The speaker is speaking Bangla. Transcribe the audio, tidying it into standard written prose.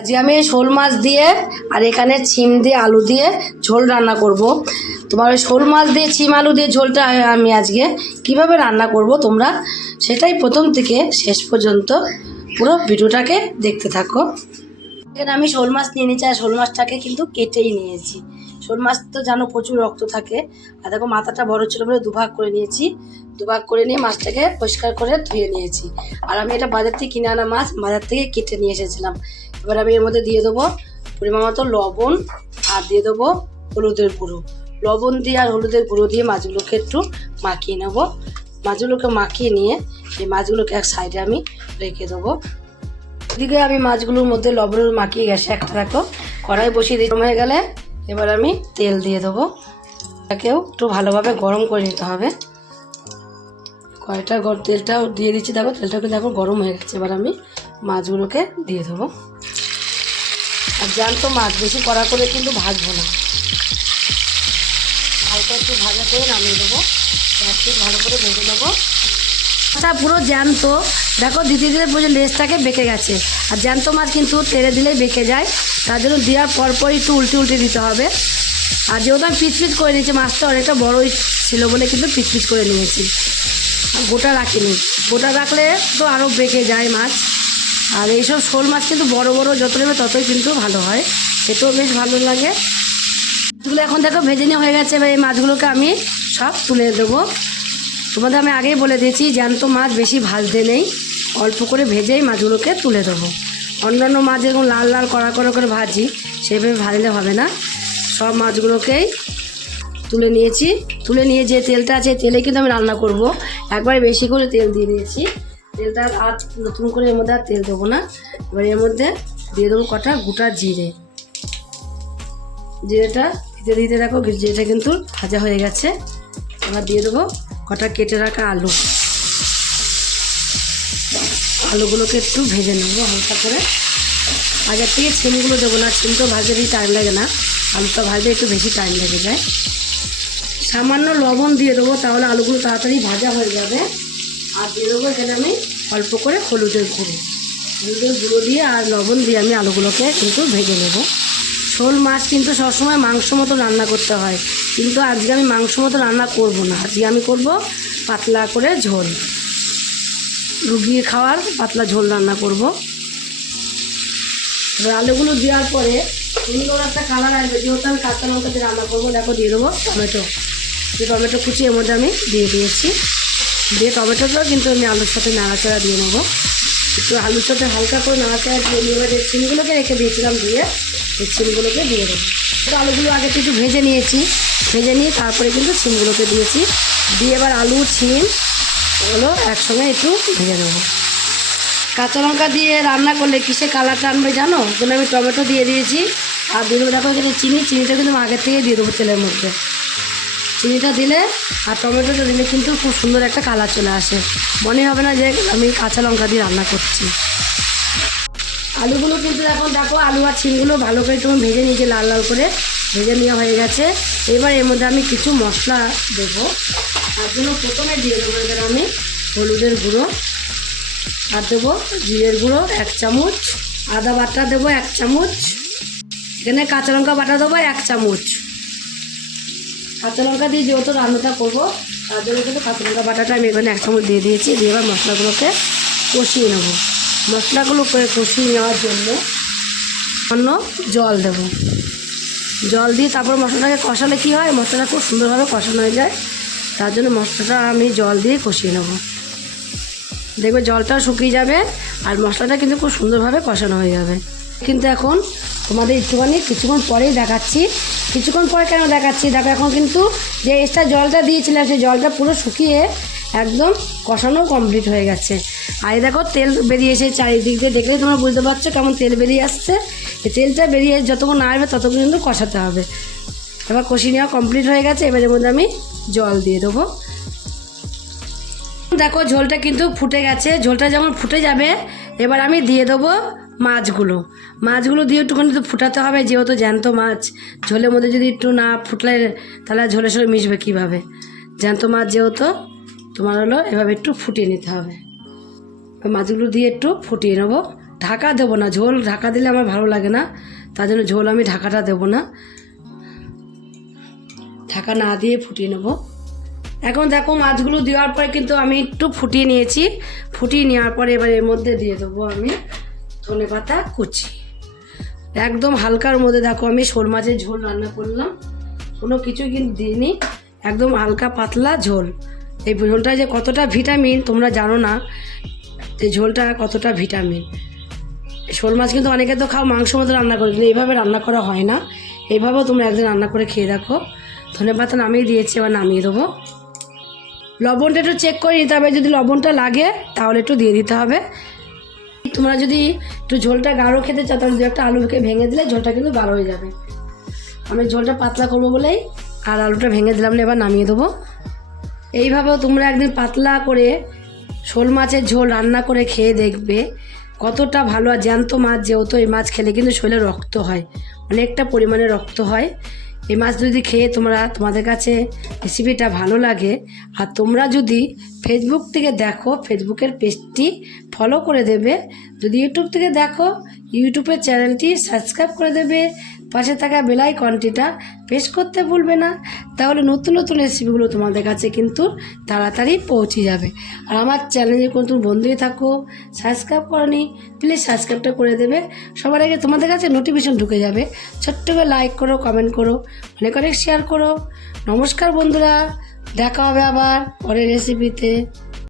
আজকে আমি শোল মাছ দিয়ে আর এখানে ছিম দিয়ে আলু দিয়ে ঝোল রান্না করব। তোমার ওই শোল মাছ দিয়ে ছিম আলু দিয়ে ঝোলটা আমি আজকে কিভাবে রান্না করব তোমরা সেটাই প্রথম থেকে শেষ পর্যন্ত পুরো ভিডিওটাকে দেখতে থাকো। এখানে আমি শোল মাছ নিয়ে নিয়েছি আর শোল মাছটাকে কিন্তু কেটেই নিয়েছি। শোল মাছ তো জানো প্রচুর রক্ত থাকে, আর দেখো মাথাটা বড় ছিল বলে দুভাগ করে নিয়েছি। দুভাগ করে নিয়ে মাছটাকে পরিষ্কার করে ধুয়ে নিয়েছি। আর আমি এটা বাজার থেকে কিনে আনা মাছ, বাজার থেকে কেটে নিয়ে এসেছিলাম। এবার আমি এর মধ্যে দিয়ে দেবো পরিমাণ মতো লবণ আর দিয়ে দেবো হলুদের গুঁড়ো। লবণ দিয়ে আর হলুদের গুঁড়ো দিয়ে মাছগুলোকে একটু মাখিয়ে নেব। মাছগুলোকে মাখিয়ে নিয়ে এই মাছগুলোকে এক সাইডে আমি রেখে দেবো। এদিকে আমি মাছগুলোর মধ্যে লবণ মাখিয়ে গ্যাসে একটা রাখো কড়াই বসিয়ে দিয়ে হয়ে গেলে এবার আমি তেল দিয়ে দেবো। এটাকেও একটু ভালোভাবে গরম করে নিতে হবে। কড়াইটা তেলটাও দিয়ে দিচ্ছি, দেখো তেলটাকে দেখো গরম হয়ে গেছে। এবার আমি মাছগুলোকে দিয়ে দেবো। আর জ্যান্ত মাছ বেশি কড়া করে কিন্তু ভাজবো না, হালকা একটু ভাজা করে নামিয়ে দেবো। একটু ভালো করে ভেজে নেবো। মাছটা পুরো জ্যান্ত, দেখো দিতে দিতে পুরো লেজটাকে বেঁকে গেছে। আর জ্যান্ত মাছ কিন্তু তেলে দিলেই বেঁকে যায়, তার জন্য দেওয়ার পরপরই একটু উল্টে দিতে হবে। আর যেহেতু আমি পিচ করে নিয়েছি, মাছটা অনেকটা বড়োই ছিল বলে কিন্তু পিচ করে নিয়েছি, আর গোটা রাখিনি। গোটা রাখলে তো আরও বেঁকে যায় মাছ। আর এইসব শোল মাছ কিন্তু বড় বড় যত নেবে ততই কিন্তু ভালো হয়, খেতেও বেশ ভালো লাগে। মাছগুলো এখন দেখো ভেজে নেওয়া হয়ে গেছে। এবার এই মাছগুলোকে আমি সব তুলে দেবো। তোমাদের আমি আগেই বলে দিয়েছি জ্যান্ত মাছ বেশি ভাজতে নেই, অল্প করে ভেজেই মাছগুলোকে তুলে দেবো। অন্যান্য মাছ যেরকম লাল লাল কড়া করে ভাজি সেভাবে ভাজলে হবে না। সব মাছগুলোকেই তুলে নিয়েছি। তুলে নিয়ে যে তেলটা আছে তেলে কিন্তু আমি রান্না করব। একবারে বেশি করে তেল দিয়ে দিয়েছি। তেলটা আর নতুন করে এর মধ্যে আর তেল দেবো না। এবার এর মধ্যে দিয়ে দেবো কটা গোটা জিরে। জিরেটা দিতে দিতে দেখো জিরেটা কিন্তু ভাজা হয়ে গেছে। এবার দিয়ে দেবো কটা কেটে রাখা আলু। আলুগুলোকে একটু ভেজে নেবো হালকা করে। আগের থেকে ছিমগুলো দেবো না, ছিম তো ভাজতে বেশি টাইম লাগে না, আলুটা ভাজতে একটু বেশি টাইম লেগে যায়। সামান্য লবণ দিয়ে দেবো, তাহলে আলুগুলো তাড়াতাড়ি ভাজা হয়ে যাবে। আর দিয়ে দেবো এখানে আমি অল্প করে হলুদের গুঁড়ো দিয়ে আর লবণ দিয়ে আমি আলুগুলোকে কিন্তু ভেজে নেব। শোল মাছ কিন্তু সবসময় মাংস মতো রান্না করতে হয়, কিন্তু আজকে আমি মাংস মতো রান্না করব না। আজকে আমি করব পাতলা করে ঝোল, রুগিয়ে খাওয়ার পাতলা ঝোল রান্না করব। আলুগুলো দেওয়ার পরে সুন্দর একটা কালার আসবে, যেহেতু আমি কাঁচা লঙ্কা দিয়ে রান্না করবো। দেখো দিয়ে দেবো টমেটো। টমেটো কুচি এর মধ্যে আমি দিয়ে দিয়েছি। দিয়ে টমেটোটাও কিন্তু আমি আলুর সাথে নাড়াচাড়া দিয়ে নেবো। একটু আলুর সাথে হালকা করে নাড়াচাড়া দিয়ে নিয়ে এবার যে চিমগুলোকে রেখে দিয়েছিলাম দিয়ে এই চিমগুলোকে দিয়ে দেবো। তো আলুগুলো আগে একটু ভেজে নিয়েছি, ভেজে নিয়ে তারপরে কিন্তু চিমগুলোকে দিয়েছি। দিয়ে এবার আলু চিম ওগুলো একসঙ্গে একটু ভেজে নেবো। কাঁচা লঙ্কা দিয়ে রান্না করলে কিসে কালারটা আনবে জানো? জন্য আমি টমেটো দিয়ে দিয়েছি। আর দিয়ে দেবো দেখো এখানে চিনিটা কিন্তু আমি আগের থেকে দিয়ে দেবো তেলের মধ্যে। চিনিটা দিলে আর টমেটোটা দিলে কিন্তু খুব সুন্দর একটা কালার চলে আসে, মনে হবে না যে আমি কাঁচা লঙ্কা দিয়ে রান্না করছি। আলুগুলো কিন্তু এখন দেখো আলু আর চিনিগুলো ভালো করে তুমি ভেজে নিয়েছি, লাল লাল করে ভেজে নেওয়া হয়ে গেছে। এবার এর মধ্যে আমি কিছু মশলা দেবো। তার জন্য প্রথমে দিয়ে দেবো এখানে আমি হলুদের গুঁড়ো, আর দেবো জিরের গুঁড়ো 1 চামচ, আদা বাটা দেবো 1 চামচ, এখানে কাঁচা লঙ্কা বাটা দেবো 1 চামচ। কাঁচা লঙ্কা দিয়ে যেহেতু রান্নাটা করবো তার জন্য কিন্তু কাঁচা লঙ্কা বাটাটা আমি এখানে 1 চামচ দিয়ে দিয়েছি। দিয়ে এবার মশলাগুলোকে কষিয়ে নেব। মশলাগুলো কষিয়ে নেওয়ার জন্য অন্য জল দেব। জল দিয়ে তারপর মশলাটাকে কষালে কী হয়, মশলাটা খুব সুন্দরভাবে কষানো হয়ে যায়। তার জন্য মশলাটা আমি জল দিয়ে কষিয়ে নেব। দেখবে জলটাও শুকিয়ে যাবে আর মশলাটা কিন্তু খুব সুন্দরভাবে কষানো হয়ে যাবে। কিন্তু এখন তোমাদের একটুখানি কিছুক্ষণ পরেই দেখাচ্ছি। কিছুক্ষণ পরে কেন দেখাচ্ছি, দেখো এখন কিন্তু যে এক্সট্রা জলটা দিয়েছিলাম সেই জলটা পুরো শুকিয়ে একদম কষানো কমপ্লিট হয়ে গেছে। আর দেখো তেল বেরিয়ে এসে চারিদিক দিয়ে দেখলেই তোমরা বুঝতে পারছো কেমন তেল বেরিয়ে আসছে। এই তেলটা বেরিয়ে যতক্ষণ না আসবে ততক্ষণ কিন্তু কষাতে হবে। এবার কষিয়ে নেওয়া কমপ্লিট হয়ে গেছে। এবার এর মধ্যে আমি জল দিয়ে দেবো। দেখো ঝোলটা কিন্তু ফুটে গেছে। ঝোলটা যখন ফুটে যাবে এবার আমি দিয়ে দেবো মাছগুলো দিয়ে একটুখানি তো ফুটাতে হবে, যেহেতু জ্যান্ত মাছ। ঝোলের মধ্যে যদি একটু না ফুটলে তাহলে ঝোলের সঙ্গে মিশবে কীভাবে? জ্যান্ত মাছ যেহেতু তোমার হলো এভাবে একটু ফুটিয়ে নিতে হবে। মাছগুলো দিয়ে একটু ফুটিয়ে নেবো। ঢাকা দেবো না, ঝোল ঢাকা দিলে আমার ভালো লাগে না, তার জন্য ঝোল আমি ঢাকাটা দেবো না, ঢাকা না দিয়ে ফুটিয়ে নেব। এখন দেখো মাছগুলো দেওয়ার পরে কিন্তু আমি একটু ফুটিয়ে নিয়েছি, ফুটিয়ে নেওয়ার পরে এবার এর মধ্যে দিয়ে দেবো আমি ধনেপাতা কুচি। একদম হালকার মধ্যে দেখো আমি শোল মাছের ঝোল রান্না করলাম, কোনো কিছুই কিন্তু দিইনি, একদম হালকা পাতলা ঝোল। এই ঝোলটা যে কতটা ভিটামিন তোমরা জানো না, এই ঝোলটা কতটা ভিটামিন। শোল মাছ কিন্তু অনেকে তো খাও মাংস মতো রান্না করে, কিন্তু এইভাবে রান্না করা হয় না, এইভাবেও তোমরা একদিন রান্না করে খেয়ে দেখো। ধনেপাতা নামিয়ে দিয়েছি, এবার নামিয়ে দেবো। লবণটা একটু চেক করে নিতে হবে, যদি লবণটা লাগে তাহলে একটু দিয়ে দিতে হবে। তোমরা যদি একটু ঝোলটা গাঢ় খেতে চাও তাহলে 2-1 আলুকে ভেঙে দিলে ঝোলটা কিন্তু গাঢ় হয়ে যাবে। আমি ঝোলটা পাতলা করবো বলেই আর আলুটা ভেঙে দিলাম না, এবার নামিয়ে দেবো। এইভাবেও তোমরা একদিন পাতলা করে শোল মাছের ঝোল রান্না করে খেয়ে দেখবে কতটা ভালো। আর জ্যান্ত মাছ যেহেতু, এই মাছ খেলে কিন্তু শরীরে রক্ত হয়, অনেকটা পরিমাণে রক্ত হয়। এই মাছ যদি খেয়ে তোমাদের কাছে রেসিপিটা ভালো লাগে, আর তোমরা যদি ফেসবুক থেকে দেখো ফেসবুকের পেজটি ফলো করে দেবে, যদি ইউটিউব থেকে দেখো ইউটিউবের চ্যানেলটি সাবস্ক্রাইব করে দেবে, পাশে থাকা বেল আইকনটিটা প্রেস করতে ভুলবে না, তাহলে নতুন নতুন রেসিপিগুলো তোমাদের কাছে কিন্তু তাড়াতাড়ি পৌঁছে যাবে। আর আমার চ্যানেলে কোনো তুমি বন্ধুই থাকো সাবস্ক্রাইব করনি, প্লিজ সাবস্ক্রাইবটা করে দেবে, সবার আগে তোমাদের কাছে নোটিফিকেশন ঢুকে যাবে। ছোট্ট করে লাইক করো, কমেন্ট করো, অনেক অনেক শেয়ার করো। নমস্কার বন্ধুরা, দেখা হবে আবার পরের রেসিপিতে।